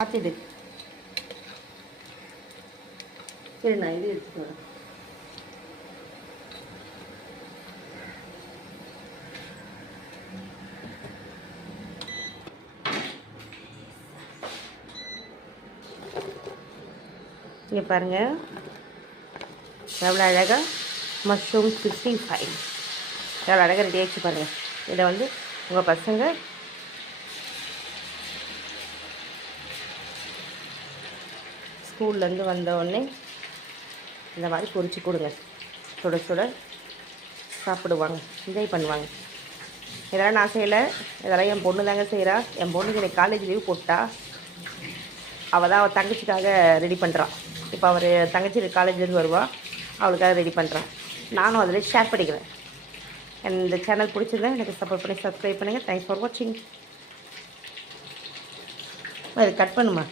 பார்த்துடு சரி, நான் இது எடுத்துட்டு வரேன். இங்கே பாருங்கள் எவ்வளோ அழகாக மஷ்ரூம் 65 எவ்வளோ அழகாக ரெடி ஆகிடுச்சு பாருங்கள். இதை வந்து உங்கள் பசங்க ஸ்கூல்லேருந்து வந்தோடனே இந்த மாதிரி பொரிச்சு கொடுங்க, சுட சுட சாப்பிடுவாங்க, என்ஜாய் பண்ணுவாங்க. இதெல்லாம் நான் செய்யலை, இதெல்லாம் என் பொண்ணு தாங்க செய்கிறா. என் பொண்ணுக்கு எனக்கு காலேஜ் லீவ் போட்டா, அவள் தான் அவள் தங்கச்சிக்காக ரெடி பண்ணுறான். இப்போ அவர் தங்கச்சி காலேஜ்லேருந்து வருவாள், அவளுக்காக ரெடி பண்ணுறான். நானும் அதில் ஷேர் பண்ணிக்கிறேன். இந்த சேனல் பிடிச்சிருந்தா எனக்கு சப்போர்ட் பண்ணி சப்ஸ்கிரைப் பண்ணுங்கள். தேங்க்ஸ் ஃபார் வாட்சிங். அது கட் பண்ணுமா?